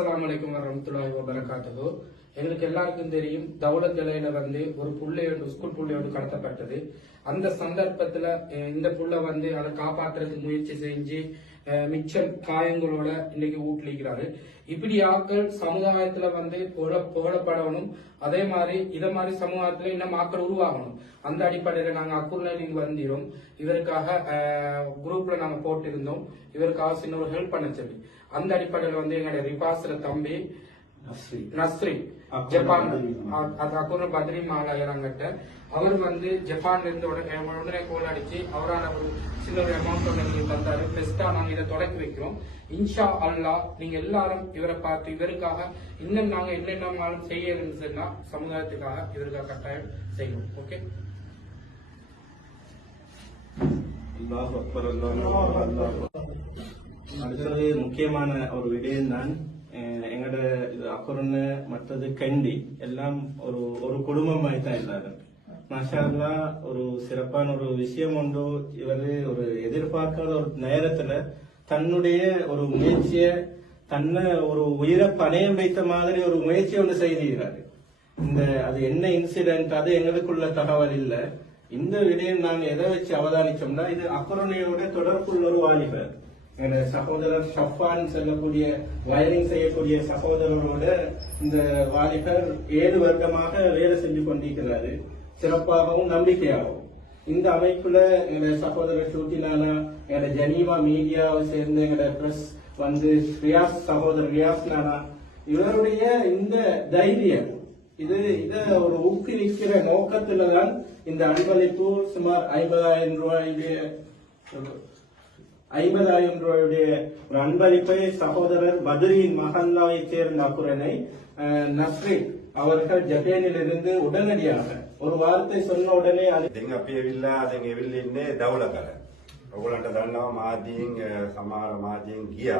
அஸ்ஸலாமு அலைக்கும் வரஹ்மத்துல்லாஹி வபரகாத்துஹு. எங்களுக்கு எல்லாருக்கும் தெரியும், தௌலத் இலையில ஒரு புள்ளையோடு ஸ்கூல் புள்ளையோடு கடத்தப்பட்டது. அந்த சந்தர்ப்பத்துல இந்த புள்ள அதை காப்பாற்றுறதுக்கு முயற்சி செஞ்சு மிச்சம் காயங்களோட இன்னைக்கு ஊட்டிக்கிறாரு. இப்படி ஆக்கள் சமுதாயத்துல புகழப்படணும். அதே மாதிரி இத மாதிரி சமுதாயத்துல இன்னும் ஆக்கள் உருவாகணும். அந்த அடிப்படையில நாங்க அக்குர்நலிங் வந்திரோம். இவருக்காக குரூப்ல நாங்க போட்டிருந்தோம். இவருக்காக சின்ன ஒரு ஹெல்ப் பண்ண சொல்லி அந்த அடிப்படையில எங்களுடைய ரிபாஸ்ல தம்பி நஸ்ரி ஜப்பான் அக்குர்ன பத்ரி மாலாயரங்கிட்ட அவர் ஜப்பான்ல இருந்து உடனே கோல் அடிச்சு அவரான ஒரு சின்ன ஒரு அமௌண்ட் ஒன்று தந்தாரு. பெஸ்டா நாங்க இதை தொடக்கி வைக்கிறோம். இன்ஷா அல்லாஹ் நீங்க எல்லாரும் இவரை பார்த்து இவருக்காக இன்னும் நாங்க என்னென்ன செய்யணும்னு சமுதாயத்துக்காக இவருக்காக கட்டாயம் செய்யணும். ஓகே, அடுத்தது முக்கியமான ஒரு விடயம் தான் எங்கட அக்குரன்னு மற்றது கண்டி எல்லாம் ஒரு குடும்பம் மாதிரி தான் எல்லாரும். மாஷா அல்லாஹ் ஒரு சிறப்பான ஒரு விஷயம் உண்டு. இவரு ஒரு எதிர்பார்க்காத ஒரு நேரத்துல தன்னுடைய ஒரு முயற்சிய தன்னை ஒரு உயிரை பணையம் வைத்த மாதிரி ஒரு முயற்சி ஒன்று செய்திருக்கிறாரு. அது என்ன இன்சிடென்ட் அது எங்களுக்குள்ள தகவல் இல்ல. இந்த விடயம் நாங்க எதை வச்சு அவதானிச்சோம்னா, இது அக்குரணையோட தொடர்புள்ள ஒரு வாலிபர் சகோதரர் ஷஃபான் செல்லக்கூடிய வயரிங் செய்யக்கூடிய சகோதரரோட இந்த வாலிபர் 7 வருடமாக வேலை செஞ்சு கொண்டிருக்கிறாரு, சிறப்பாகவும் நம்பிக்கையாகவும். இந்த அமைப்புல எங்க சகோதரர் ஷூட்டினானா, எங்க ஜெனீவா மீடியாவை சேர்ந்த எங்க பிரஸ் ரியாஸ் சகோதரர் ரியாஸ் நானா, இவருடைய இந்த தைரியம் இத ஒரு ஊக்குவிக்கிற நோக்கத்துலதான் இந்த அன்பளிப்பு சுமார் 50,000 ரூபாயுடைய ஒரு அன்பளிப்பை சகோதரர் பத்ரியின் மஹல்லாவை சேர்ந்த அக்குரனை நஸ்ரி அவர்கள் ஜப்பானிலிருந்து உடனடியாக ஒரு வார்த்தை சொன்ன உடனே ඔගලන්ට දන්නවා මාධ්‍යයෙන් සමහර මාධ්‍යයෙන් ගියා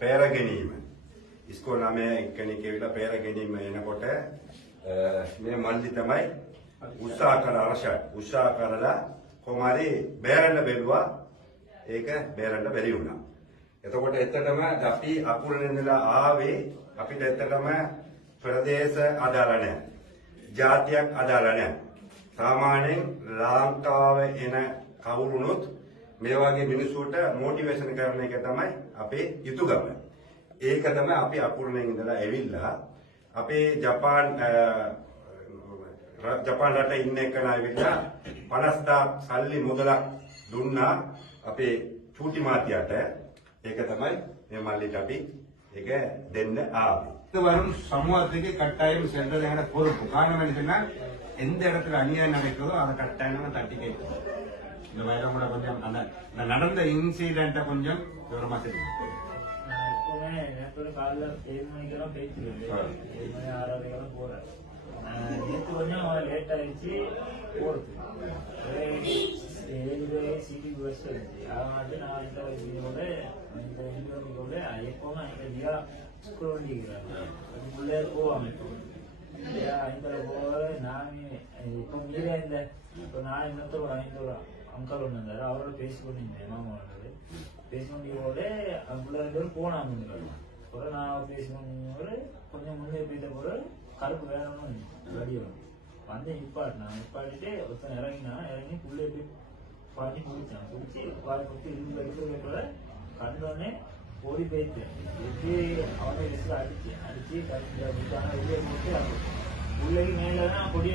පෙර ගැනීම ඉස්කෝල 9 එක්කෙනෙක් ඇවිල්ලා පෙර ගැනීම එනකොට මේ මල්ලි තමයි උත්සාහ කරලා කොමාරි බේරන්න බැලුවා. ඒක බේරන්න බැරි වුණා. එතකොට ඇත්තටම අපි අකුලෙන් ඉඳලා ආවේ අපිට ඇත්තටම ප්‍රදේශ අදාළ නැහැ. ජාතියක් අදාළ නැහැ. සාමාන්‍යයෙන් ලාංකාවේ එන කවුරුනොත් මේ වගේ මිනිස්සුන්ට මොටිවේෂන් කරන එක තමයි අපේ යුතුයකම. ඒක තමයි අපි අකුරණෙන් ඉඳලා ඇවිල්ලා අපේ ජපාන් රටේ ඉන්න එකන ඇවිල්ලා 50,000 සල්ලි මුදලක් දුන්නා අපේ චූටි මාත්‍යට. ඒක තමයි මේ මල්ලිට අපි ඒක දෙන්න ආවේ. இது வரும் சமூகத்துக்கு கட்டாயம் சென்றது என பொறுப்பு. காரணம் என்ன சொன்னா, எந்த இடத்துல அநியாயம் நடக்குதோ அதை கட்டாயம் தட்டி கேட்கணும். இந்த வயலம் கூட கொஞ்சம் அந்த நடந்த இன்சிடென்ட்டை கொஞ்சம் விவரமா தெரியும். எனக்கு காலைல 7 மணிக்கெல்லாம் பேச்சு 7 மணி 6:30 போறேன். நேற்று கொஞ்சம் லேட் ஆயிடுச்சு போறது. 7 சிடி பஸ் இருந்துச்சு. அதனால நான் இந்த எப்பவுமே அங்கே தியா ஸ்கூல் வண்டிக்கிறாங்க. அதுக்குள்ளே போவாங்க. இப்போ போகிற நானே இப்போ மீறே இல்லை. இப்போ நான் இன்னொருத்தர் ஒரு 5 அங்கிள் ஒன்று இருந்தாரு. அவரோட பேசிக்கொண்டிருந்தேன். மாமா வந்தது பேசிக்கொண்டியோட பிள்ளை 2 பேரும் போனாங்க. அப்புறம் நான் பேசிக்கொண்டு கொஞ்சம் முன்னே போயிட்ட கூட கருப்பு வேணும்னு வண்டி நிப்பாட்டிட்டு ஒருத்தன் இறங்கி புள்ளை எப்படி பாட்டி குடிச்சான். குடிச்சு குடிச்சு இருக்கிற கண்டோடனே ஓடி போயிட்டு எப்படி அவனை அடிச்சு வெளியே போட்டு பிள்ளைக்கு மேலே தான் கொடிய